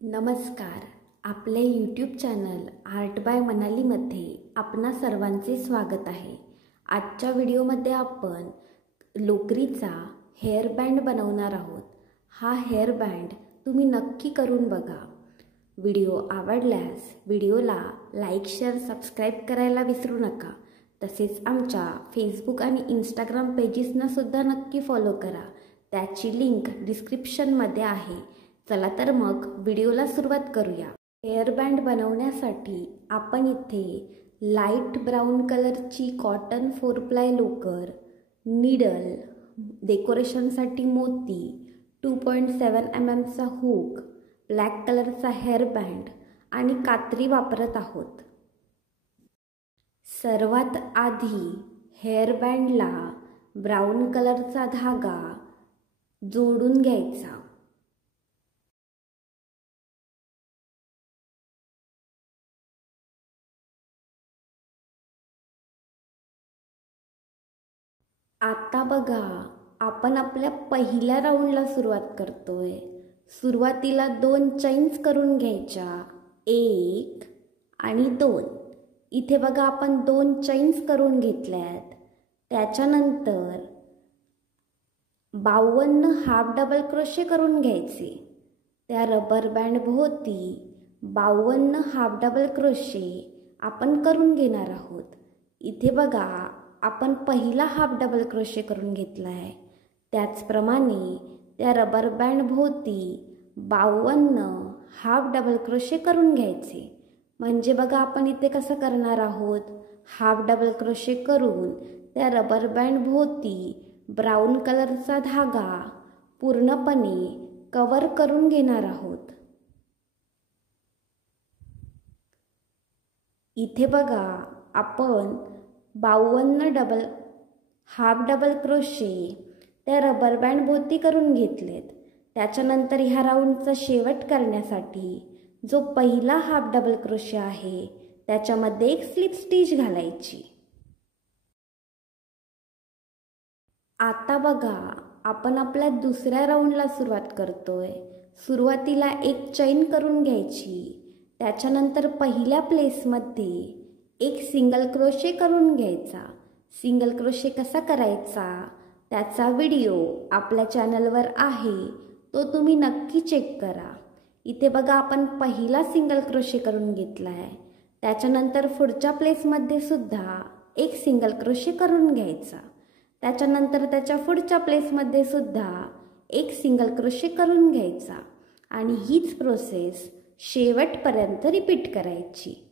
नमस्कार. आपल्या YouTube channel art bye मनालीमध्ये आपणा सर्वांचे स्वागत आहे. आजच्या व्हिडिओमध्ये आपण लोकरीचा हेअर बँड बनवणार आहोत. हा हेअर बँड तुम्ही नक्की करून बघा. व्हिडिओ आवडल्यास व्हिडिओला लाईक, शेअर, सबस्क्राईब करायला विसरू नका. तसेच आमच्या फेसबुक आणि इंस्टाग्राम पेजेसना सुद्धा नक्की फॉलो करा. त्याची लिंक डिस्क्रिप्शनमध्ये आहे. चला तर मग व्हिडिओला सुरुवात करूया. हेअर बँड बनवण्यासाठी आपण इथे लाईट ब्राऊन कलरची कॉटन 4 प्लाय लोकर, नीडल, डेकोरेशनसाठी मोती, 2.7 mm चा हुक, ब्लॅक कलरचा हेअर बँड आणि कात्री वापरत आहोत. सर्वात आधी हेअर बँडला ब्राऊन कलरचा धागा जोडून घ्यायचा. आता बघा, आपण आपल्या पहिल्या राऊंडला सुरुवात करतोय. सुरुवातीला 2 चैन्स करून घ्यायच्या, 1 आणि 2. इथे बघा आपण 2 चैन्स करून घेतल्यात. त्याच्यानंतर 52 हाफ डबल क्रोशे करून घ्यायचे. त्या रबर बँड भोवती 52 हाफ डबल क्रोशे आपण करून घेणार आहोत. इथे बघा आपण पहिला हाफ डबल क्रोशे करून घेतला आहे. त्याचप्रमाणे त्या रबर बँड भोवती 52 हाफ डबल क्रोशे करून घ्यायचे. म्हणजे बघा आपण इथे कसं करणार आहोत, हाफ डबल क्रोशे करून त्या रबर बँड भोवती ब्राऊन कलरचा धागा पूर्णपणे कव्हर करून घेणार आहोत. इथे बघा आपण 52 हाफ डबल क्रोशे त्या रबर बँड भोवती करून घेतलेत. त्याच्यानंतर ह्या राऊंडचा शेवट करण्यासाठी जो पहिला हाफ डबल क्रोशे आहे त्याच्यामध्ये एक स्लिप स्टिच घालायची. आता बघा आपण आपल्या दुसऱ्या राऊंडला सुरुवात करतोय. सुरुवातीला एक चैन करून घ्यायची. त्याच्यानंतर पहिल्या प्लेसमध्ये एक सिंगल क्रोशे करून घ्यायचा. सिंगल क्रोशे कसा करायचा त्याचा व्हिडिओ आपल्या चॅनलवर आहे, तो तुम्ही नक्की चेक करा. इथे बघा आपण पहिला सिंगल क्रोशे करून घेतला आहे. त्याच्यानंतर पुढच्या प्लेसमध्ये सुद्धा एक सिंगल क्रोशे करून घ्यायचा. त्याच्यानंतर त्याच्या पुढच्या प्लेसमध्ये सुद्धा एक सिंगल क्रोशे करून घ्यायचा आणि हीच प्रोसेस शेवटपर्यंत रिपीट करायची.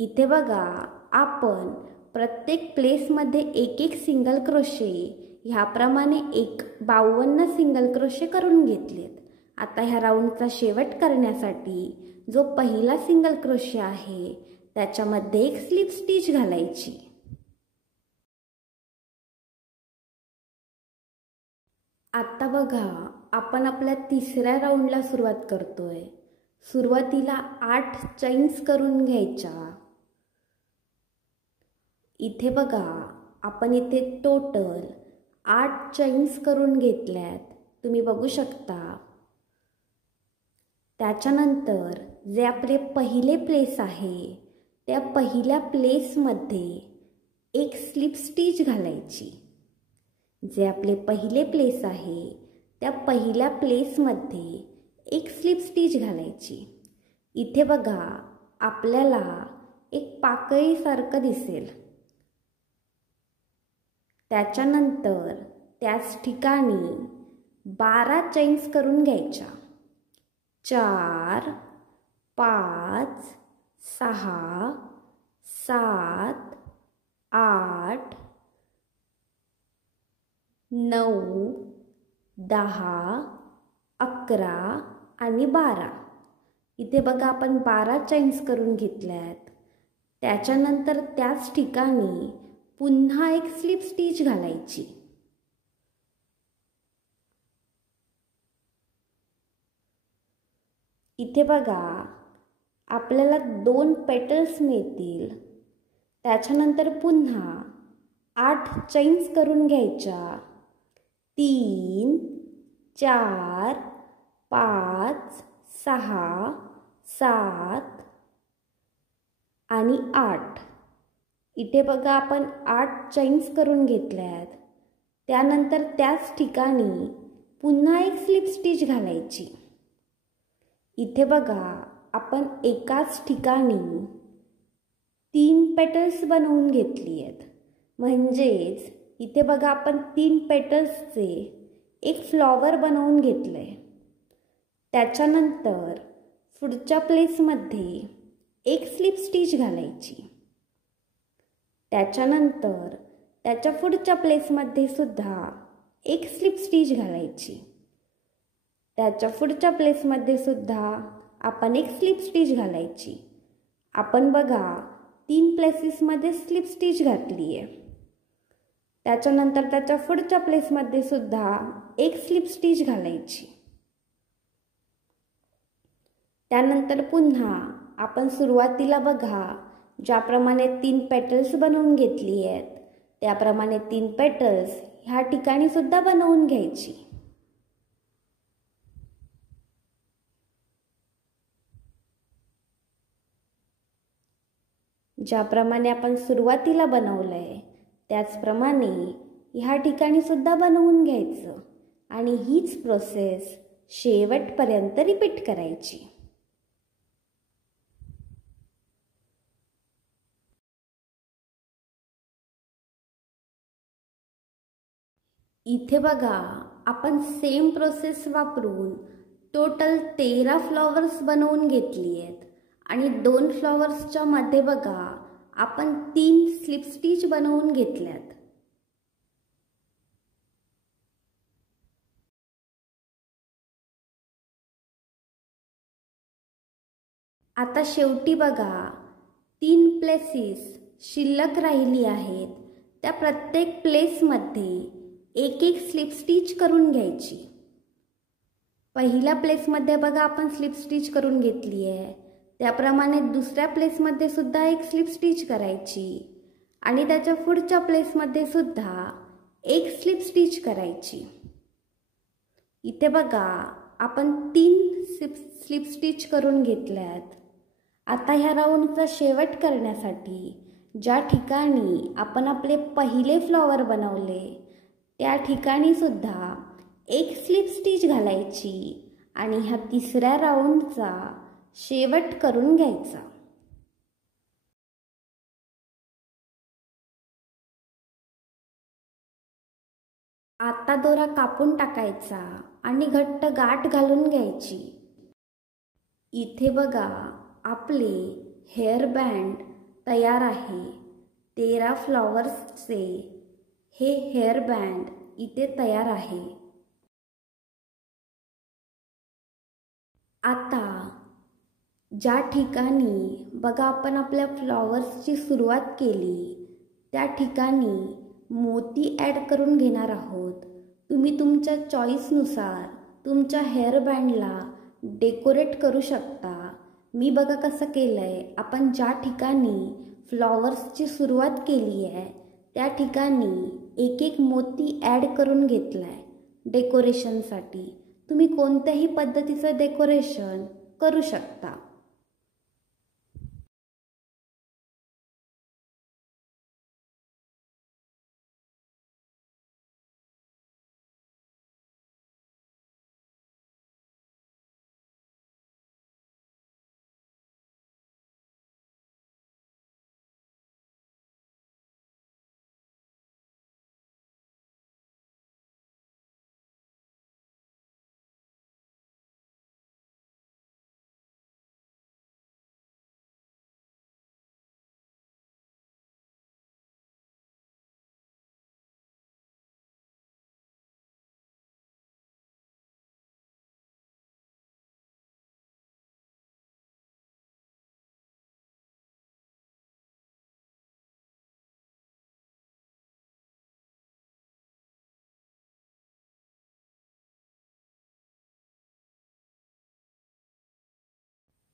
इथे बघा आपण प्रत्येक प्लेसमध्ये एक एक सिंगल क्रोशे ह्याप्रमाणे 52 सिंगल क्रोशे करून घेतलेत. आता ह्या राऊंडचा शेवट करण्यासाठी जो पहिला सिंगल क्रोशे आहे त्याच्यामध्ये एक स्लिप स्टिच घालायची. आता बघा आपण आपल्या तिसऱ्या राऊंडला सुरुवात करतोय. सुरुवातीला 8 चैन्स करून घ्यायच्या. इथे बघा आपण इथे टोटल 8 चैन्स करून घेतल्यात, तुम्ही बघू शकता. त्याच्यानंतर जे आपले पहिले प्लेस आहे त्या पहिल्या प्लेसमध्ये एक स्लिप स्टिच घालायची. जे आपले पहिले प्लेस आहे त्या पहिल्या प्लेसमध्ये एक स्लिप स्टिच घालायची. इथे बघा आपल्याला एक पाकळीसारखं दिसेल. त्याच्यानंतर त्याच ठिकाणी 12 चैन्स करून घ्यायच्या. 4, 5, 6, 7, 8, 9, 10, 11 आणि 12. इथे बघा आपण 12 चैन्स करून घेतल्यात. त्याच्यानंतर त्याच ठिकाणी पुन्हा एक स्लिप स्टिच घालायची. इथे बघा आपल्याला 2 पेटल्स मिळतील. त्याच्यानंतर पुन्हा 8 चैन्स करून घ्यायच्या. 3, 4, 5, 6, 7 आणि 8. इथे बघा आपण 8 चैन्स करून घेतल्यात. त्यानंतर त्याच ठिकाणी पुन्हा एक स्लिप स्टिच घालायची. इथे बघा आपण एकाच ठिकाणी 3 पेटल्स बनवून घेतली आहेत. म्हणजेच इथे बघा आपण 3 पेटल्सचे एक फ्लॉवर बनवून घेतलंय. त्याच्यानंतर पुढच्या प्लेसमध्ये एक स्लिप स्टिच घालायची. त्याच्यानंतर त्याच्या पुढच्या प्लेसमध्ये सुद्धा एक स्लिप स्टिच घालायची. त्याच्या पुढच्या प्लेसमध्ये सुद्धा आपण एक स्लिप स्टिच घालायची. आपण बघा 3 प्लेसेसमध्ये स्लिप स्टिच घातली आहे. त्याच्यानंतर त्याच्या पुढच्या प्लेसमध्ये सुद्धा एक स्लिप स्टिच घालायची. त्यानंतर पुन्हा आपण सुरुवातीला बघा ज्याप्रमाणे 3 पेटल्स बनवून घेतली आहेत त्याप्रमाणे 3 पेटल्स ह्या ठिकाणी सुद्धा बनवून घ्यायची. ज्याप्रमाणे आपण सुरुवातीला बनवलंय त्याचप्रमाणे ह्या ठिकाणी सुद्धा बनवून घ्यायचं आणि हीच प्रोसेस शेवटपर्यंत रिपीट करायची. इथे बघा आपण सेम प्रोसेस वापरून टोटल 13 फ्लॉवर्स बनवून घेतली आहेत आणि 2 फ्लॉवर्सच्या मध्ये बघा आपण 3 स्लिप स्टिच बनवून घेतल्यात. आता शेवटी बघा 3 प्लेसेस शिल्लक राहिली आहेत. त्या प्रत्येक प्लेसमध्ये एक एक स्लिप स्टिच करून घ्यायची. पहिल्या प्लेसमध्ये बघा आपण स्लिप स्टिच करून घेतली आहे. त्याप्रमाणे दुसऱ्या प्लेसमध्ये सुद्धा एक स्लिप स्टिच करायची आणि त्याच्या पुढच्या प्लेसमध्ये सुद्धा एक स्लिप स्टिच करायची. इथे बघा आपण 3 स्लिप स्टिच करून घेतल्यात. आता ह्या राऊंडचा शेवट करण्यासाठी ज्या ठिकाणी आपण आपले पहिले फ्लॉवर बनवले त्या ठिकाणी सुद्धा एक स्लिप स्टिच घालायची आणि ह्या तिसऱ्या राऊंडचा शेवट करून घ्यायचा. आता दोरा कापून टाकायचा आणि घट्ट गाठ घालून घ्यायची. इथे बघा आपले हेअर बँड तयार आहे. 13 फ्लॉवर्सचे हे हेअर बँड इथे तयार आहे. आता ज्या ठिकाणी बघा आपण आपल्या फ्लॉवर्सची सुरुवात केली त्या ठिकाणी मोती ॲड करून घेणार आहोत. तुम्ही तुमच्या चॉईसनुसार तुमच्या हेअर बँडला डेकोरेट करू शकता. मी बघा कसं केलंय. आपण ज्या ठिकाणी फ्लॉवर्सची सुरुवात केली आहे त्या ठिकाणी एक एक मोती ॲड करून घेतलाय डेकोरेशनसाठी. तुम्ही कोणत्याही पद्धतीचं डेकोरेशन करू शकता.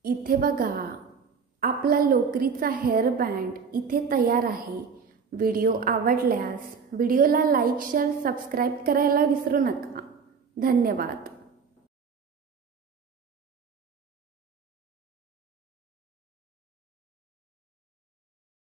इथे बघा आपला लोकरीचा हेअर बँड इथे तयार आहे. व्हिडिओ आवडल्यास व्हिडिओला लाईक, शेअर, सबस्क्राईब करायला विसरू नका. धन्यवाद.